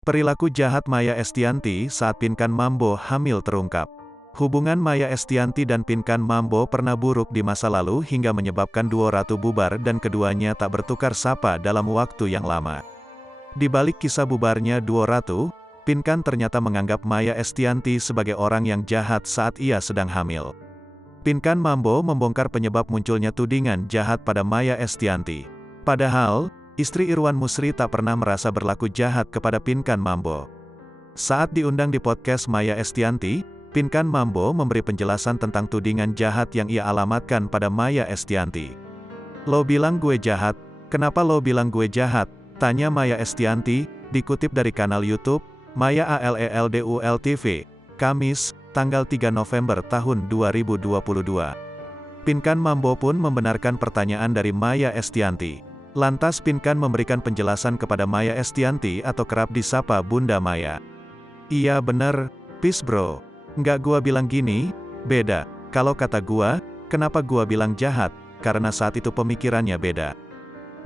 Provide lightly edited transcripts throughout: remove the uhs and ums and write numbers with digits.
Perilaku jahat Maya Estianty saat Pinkan Mambo hamil terungkap. Hubungan Maya Estianty dan Pinkan Mambo pernah buruk di masa lalu hingga menyebabkan duo Ratu bubar dan keduanya tak bertukar sapa dalam waktu yang lama. Di balik kisah bubarnya duo Ratu, Pinkan ternyata menganggap Maya Estianty sebagai orang yang jahat saat ia sedang hamil. Pinkan Mambo membongkar penyebab munculnya tudingan jahat pada Maya Estianty. Padahal, istri Irwan Musri tak pernah merasa berlaku jahat kepada Pinkan Mambo. Saat diundang di podcast Maya Estianty, Pinkan Mambo memberi penjelasan tentang tudingan jahat yang ia alamatkan pada Maya Estianty. "Lo bilang gue jahat, kenapa lo bilang gue jahat?" tanya Maya Estianty, dikutip dari kanal YouTube, Maya ALELDUL TV, Kamis, tanggal 3 November tahun 2022. Pinkan Mambo pun membenarkan pertanyaan dari Maya Estianty. Lantas Pinkan memberikan penjelasan kepada Maya Estianty atau kerap disapa Bunda Maya. "Iya bener, peace bro. Nggak gua bilang gini, beda. Kalau kata gua, kenapa gua bilang jahat? Karena saat itu pemikirannya beda.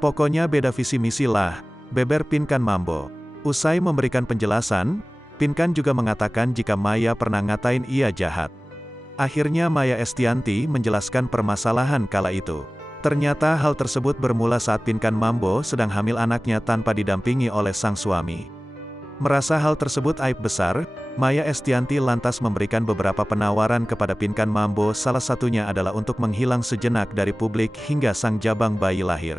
Pokoknya beda visi misi lah," beber Pinkan Mambo. Usai memberikan penjelasan, Pinkan juga mengatakan jika Maya pernah ngatain ia jahat. Akhirnya Maya Estianty menjelaskan permasalahan kala itu. Ternyata hal tersebut bermula saat Pinkan Mambo sedang hamil anaknya tanpa didampingi oleh sang suami. Merasa hal tersebut aib besar, Maya Estianty lantas memberikan beberapa penawaran kepada Pinkan Mambo, salah satunya adalah untuk menghilang sejenak dari publik hingga sang jabang bayi lahir.